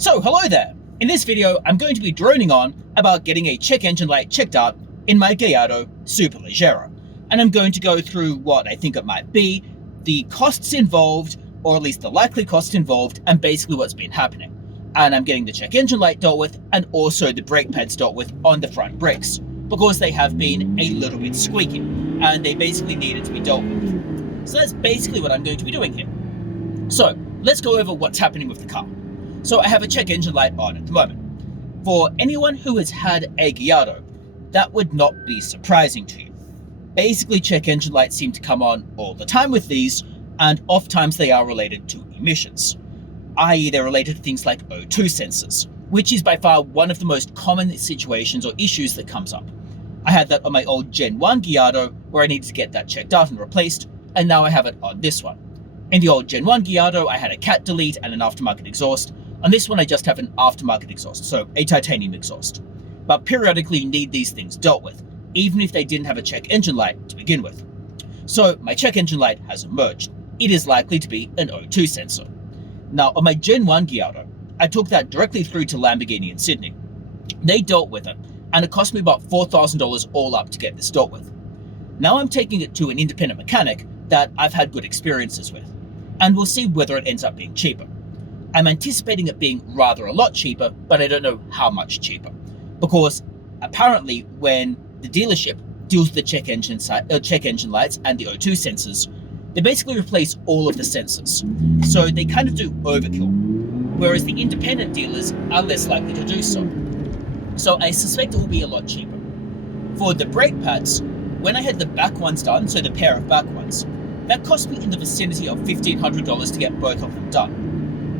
So hello there! In this video I'm going to be droning on about getting a check engine light checked out in my Gallardo Superleggera. And I'm going to go through what I think it might be, the costs involved, or at least the likely costs involved, and basically what's been happening. And I'm getting the check engine light dealt with and also the brake pads dealt with on the front brakes, because they have been a little bit squeaky and they basically needed to be dealt with. So that's basically what I'm going to be doing here. So let's go over what's happening with the car. So I have a check engine light on at the moment. For anyone who has had a Gallardo, that would not be surprising to you. Basically, check engine lights seem to come on all the time with these, and oftentimes they are related to emissions, i.e. they're related to things like O2 sensors, which is by far one of the most common situations or issues that comes up. I had that on my old Gen 1 Gallardo where I needed to get that checked out and replaced, and now I have it on this one. In the old Gen 1 Gallardo, I had a cat delete and an aftermarket exhaust. On this one, I just have an aftermarket exhaust, so a titanium exhaust. But periodically you need these things dealt with, even if they didn't have a check engine light to begin with. So my check engine light has emerged. It is likely to be an O2 sensor. Now on my Gen 1 Gallardo, I took that directly through to Lamborghini in Sydney. They dealt with it, and it cost me about $4,000 all up to get this dealt with. Now I'm taking it to an independent mechanic that I've had good experiences with, and we'll see whether it ends up being cheaper. I'm anticipating it being rather a lot cheaper, but I don't know how much cheaper. Because apparently when the dealership deals with the check engine lights and the O2 sensors, they basically replace all of the sensors. So they kind of do overkill, whereas the independent dealers are less likely to do so. So I suspect it will be a lot cheaper. For the brake pads, when I had the back ones done, so the pair of back ones, that cost me in the vicinity of $1,500 to get both of them done.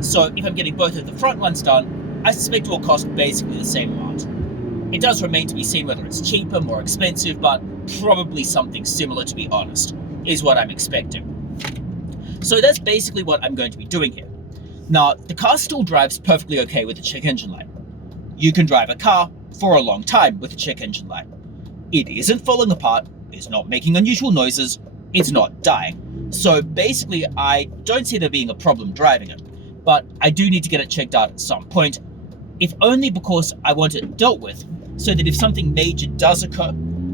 So if I'm getting both of the front ones done, I suspect it will cost basically the same amount. It does remain to be seen whether it's cheaper, more expensive, but probably something similar, to be honest, is what I'm expecting. So that's basically what I'm going to be doing here. Now, the car still drives perfectly okay with the check engine light. You can drive a car for a long time with a check engine light. It isn't falling apart, it's not making unusual noises, it's not dying. So basically, I don't see there being a problem driving it. But I do need to get it checked out at some point, if only because I want it dealt with, so that if something major does occur,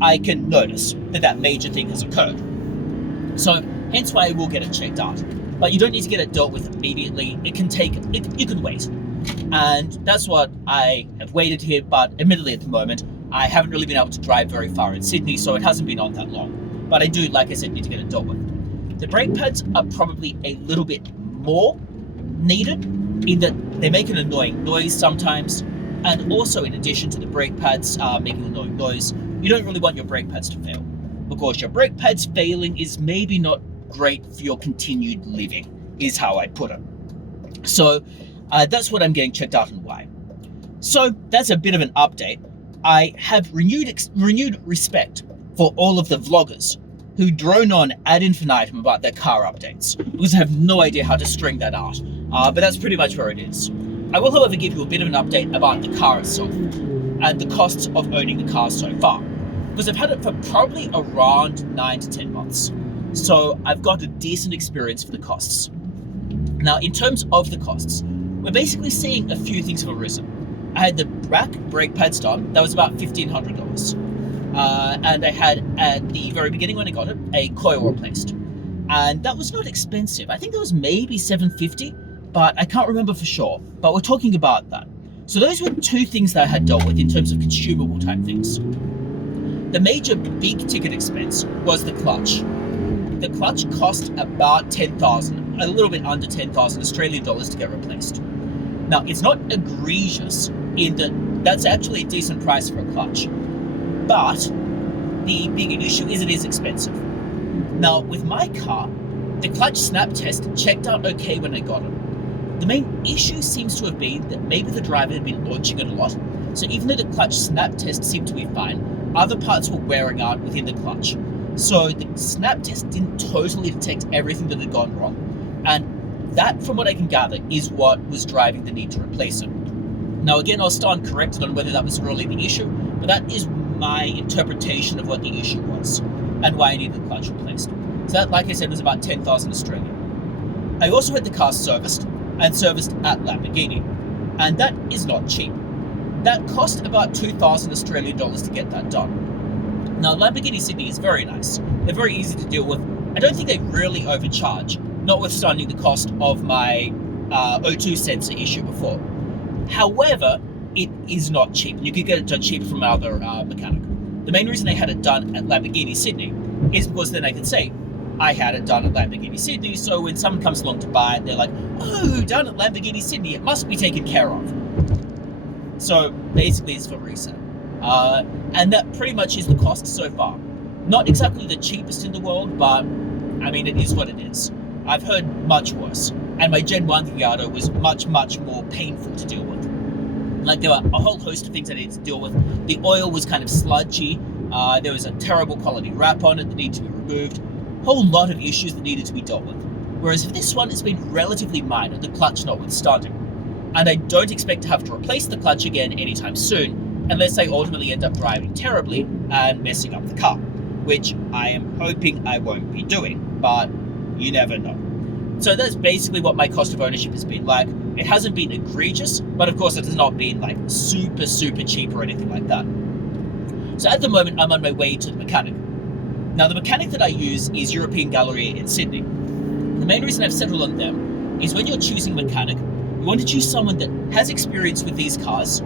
I can notice that that major thing has occurred. So hence why I will get it checked out. But you don't need to get it dealt with immediately. You can wait. And that's what I have waited here, but admittedly at the moment, I haven't really been able to drive very far in Sydney, so it hasn't been on that long. But I do, like I said, need to get it dealt with. The brake pads are probably a little bit more needed, in that they make an annoying noise sometimes, and also in addition to the brake pads making annoying noise, you don't really want your brake pads to fail, because your brake pads failing is maybe not great for your continued living, is how I'd put it. So that's what I'm getting checked out and why. So that's a bit of an update. I have renewed respect for all of the vloggers who drone on ad infinitum about their car updates, because I have no idea how to string that out. But that's pretty much where it is. I will, however, give you a bit of an update about the car itself and the costs of owning the car so far, because I've had it for probably around 9 to 10 months. So I've got a decent experience for the costs. Now, in terms of the costs, we're basically seeing a few things have arisen. I had the back brake pads done. That was about $1,500. And I had, at the very beginning when I got it, a coil replaced. And that was not expensive. I think that was maybe $750, but I can't remember for sure. But we're talking about that. So those were two things that I had dealt with in terms of consumable type things. The major big ticket expense was the clutch. The clutch cost about $10,000, a little bit under 10,000 Australian dollars to get replaced. Now, it's not egregious in that that's actually a decent price for a clutch. But the bigger issue is it is expensive. Now, with my car, the clutch snap test checked out okay when I got it. The main issue seems to have been that maybe the driver had been launching it a lot, so even though the clutch snap test seemed to be fine, other parts were wearing out within the clutch. So the snap test didn't totally detect everything that had gone wrong, and that, from what I can gather, is what was driving the need to replace it. Now again, I'll stand corrected on whether that was really the issue, but that is my interpretation of what the issue was and why I needed the clutch replaced. So that, like I said, was about 10,000 Australian. I also had the car serviced, and serviced at Lamborghini. and that is not cheap. That cost about 2,000 Australian dollars to get that done. Now, Lamborghini Sydney is very nice. They're very easy to deal with. I don't think they really overcharge, notwithstanding the cost of my O2 sensor issue before. However, it is not cheap. You could get it done cheaper from another mechanic. The main reason I had it done at Lamborghini Sydney is because then I can say, I had it done at Lamborghini Sydney, so when someone comes along to buy it, they're like, oh, done at Lamborghini Sydney, it must be taken care of. So basically it's for resale. And that pretty much is the cost so far. Not exactly the cheapest in the world, but I mean, it is what it is. I've heard much worse. And my Gen 1 Gallardo was much, much more painful to deal with. Like, there were a whole host of things I needed to deal with. The oil was kind of sludgy. There was a terrible quality wrap on it that needed to be removed. A whole lot of issues that needed to be dealt with. Whereas for this one, it's been relatively minor, the clutch notwithstanding. And I don't expect to have to replace the clutch again anytime soon, unless I ultimately end up driving terribly and messing up the car, which I am hoping I won't be doing, but you never know. So that's basically what my cost of ownership has been like. It hasn't been egregious, but of course it has not been like super, super cheap or anything like that. So at the moment, I'm on my way to the mechanic. Now, the mechanic that I use is European Galleria in Sydney. The main reason I've settled on them is when you're choosing a mechanic, you want to choose someone that has experience with these cars,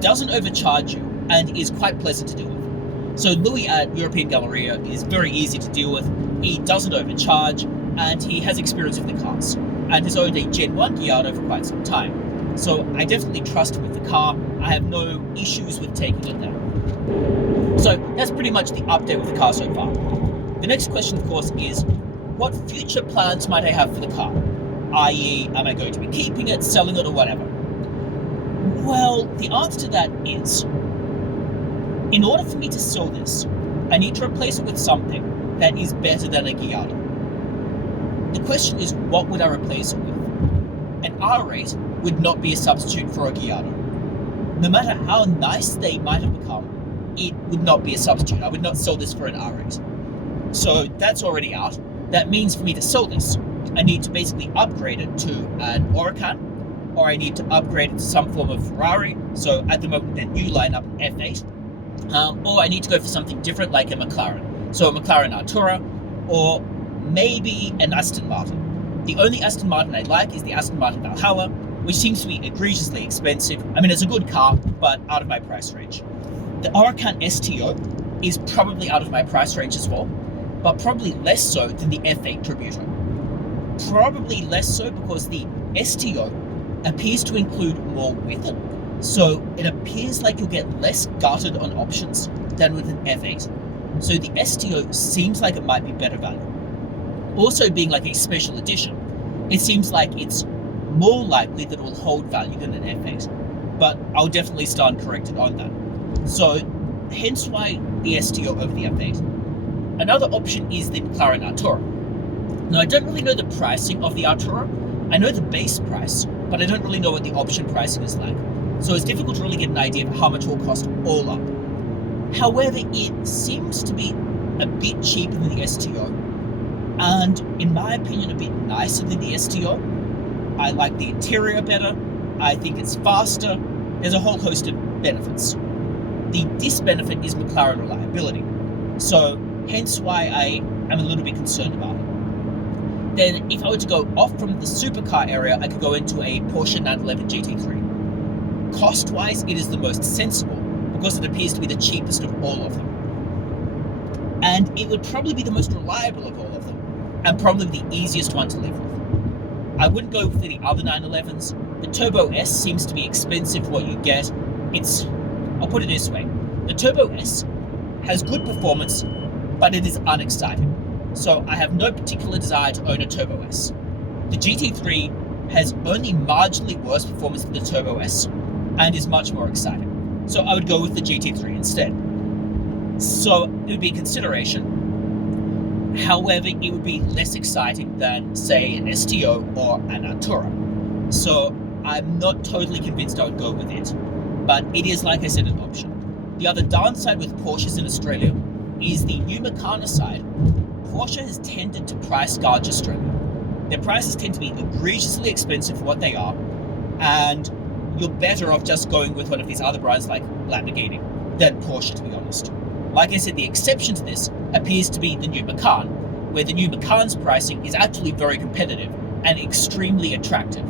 doesn't overcharge you, and is quite pleasant to deal with. So Louis at European Galleria is very easy to deal with. He doesn't overcharge, and he has experience with the cars, and has owned a Gen 1 Gallardo for quite some time. So I definitely trust him with the car. I have no issues with taking it now. So that's pretty much the update with the car so far. The next question, of course, is what future plans might I have for the car? I.e., am I going to be keeping it, selling it, or whatever? Well, the answer to that is, in order for me to sell this, I need to replace it with something that is better than a Gallardo. The question is, what would I replace it with? An R8 would not be a substitute for a Gallardo. No matter how nice they might have become, it would not be a substitute. I would not sell this for an R8. So that's already out. That means for me to sell this, I need to basically upgrade it to an Huracan, or I need to upgrade it to some form of Ferrari. So at the moment, their new lineup, F8. Or I need to go for something different like a McLaren. So a McLaren Artura, or maybe an Aston Martin. The only Aston Martin I like is the Aston Martin Valhalla, which seems to be egregiously expensive. I mean, it's a good car, but out of my price range. The Huracan STO is probably out of my price range as well, but probably less so than the F8 Tributo. Probably less so because the STO appears to include more with it, so it appears like you'll get less gutted on options than with an F8. So the STO seems like it might be better value. Also, being like a special edition, it seems like it's more likely that it will hold value than an F8, but I'll definitely stand corrected on that. So hence why the STO over the F8. Another option is the McLaren Artura. Now, I don't really know the pricing of the Artura. I know the base price, but I don't really know what the option pricing is like. So it's difficult to really get an idea of how much it will cost all up. However, it seems to be a bit cheaper than the STO, and in my opinion, a bit nicer than the STO. I like the interior better. I think it's faster. There's a whole host of benefits. The disbenefit is McLaren reliability. So hence why I am a little bit concerned about it. Then if I were to go off from the supercar area, I could go into a Porsche 911 GT3. Cost-wise, it is the most sensible because it appears to be the cheapest of all of them. And it would probably be the most reliable of all of them, and probably the easiest one to live with. I wouldn't go for the other 911s. The Turbo S seems to be expensive for what you get. I'll put it this way, the Turbo S has good performance, but it is unexciting. So I have no particular desire to own a Turbo S. The GT3 has only marginally worse performance than the Turbo S, and is much more exciting. So I would go with the GT3 instead. So it would be a consideration. However, it would be less exciting than, say, an STO or an Artura. So I'm not totally convinced I would go with it. But it is, like I said, an option. The other downside with Porsches in Australia is the new Meccano side. Porsche has tended to price gouge Australia. Their prices tend to be egregiously expensive for what they are, and you're better off just going with one of these other brands like Lamborghini than Porsche, to be honest. Like I said, the exception to this appears to be the new Macan, where the new Macan's pricing is actually very competitive and extremely attractive.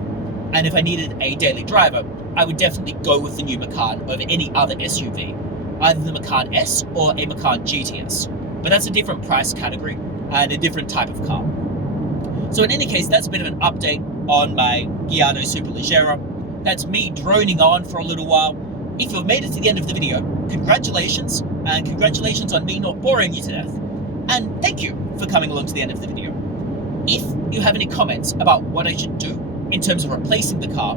And if I needed a daily driver, I would definitely go with the new Macan over any other SUV, either the Macan S or a Macan GTS. But that's a different price category and a different type of car. So in any case, that's a bit of an update on my Gallardo Superleggera. That's me droning on for a little while. If you've made it to the end of the video, congratulations, and congratulations on me not boring you to death. And thank you for coming along to the end of the video. If you have any comments about what I should do in terms of replacing the car,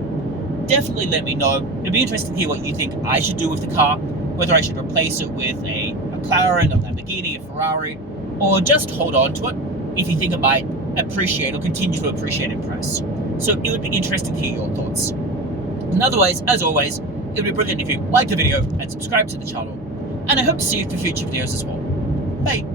definitely let me know. It'd be interesting to hear what you think I should do with the car, whether I should replace it with a McLaren, a Lamborghini, a Ferrari, or just hold on to it if you think it might appreciate or continue to appreciate in price. So it would be interesting to hear your thoughts. And otherwise, as always, it would be brilliant if you like the video and subscribe to the channel. And I hope to see you for future videos as well. Bye.